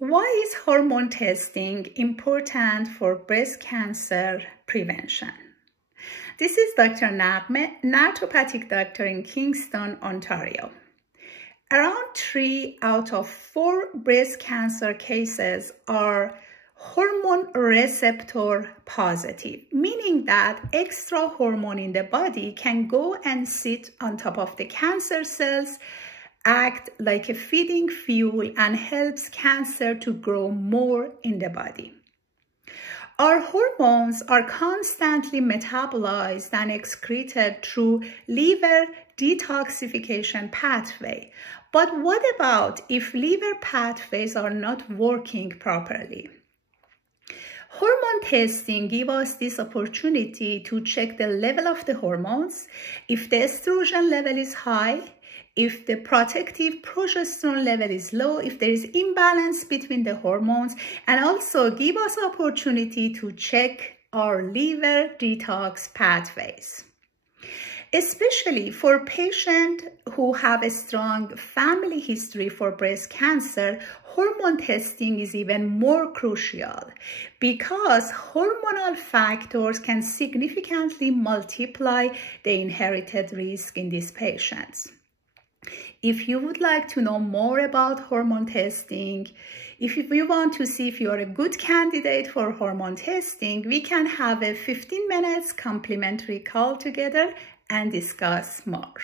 Why is hormone testing important for breast cancer prevention? This is Dr. Nagme, naturopathic doctor in Kingston, Ontario. Around 3 out of 4 breast cancer cases are hormone receptor positive, meaning that extra hormone in the body can go and sit on top of the cancer cells, act like a feeding fuel, and helps cancer to grow more in the body. Our hormones are constantly metabolized and excreted through liver detoxification pathway. But what about if liver pathways are not working properly? Hormone testing gives us this opportunity to check the level of the hormones, if the estrogen level is high, if the protective progesterone level is low, if there is imbalance between the hormones, and also give us opportunity to check our liver detox pathways. Especially for patients who have a strong family history for breast cancer, hormone testing is even more crucial because hormonal factors can significantly multiply the inherited risk in these patients. If you would like to know more about hormone testing, if you want to see if you are a good candidate for hormone testing, we can have a 15 minutes complimentary call together and discuss more.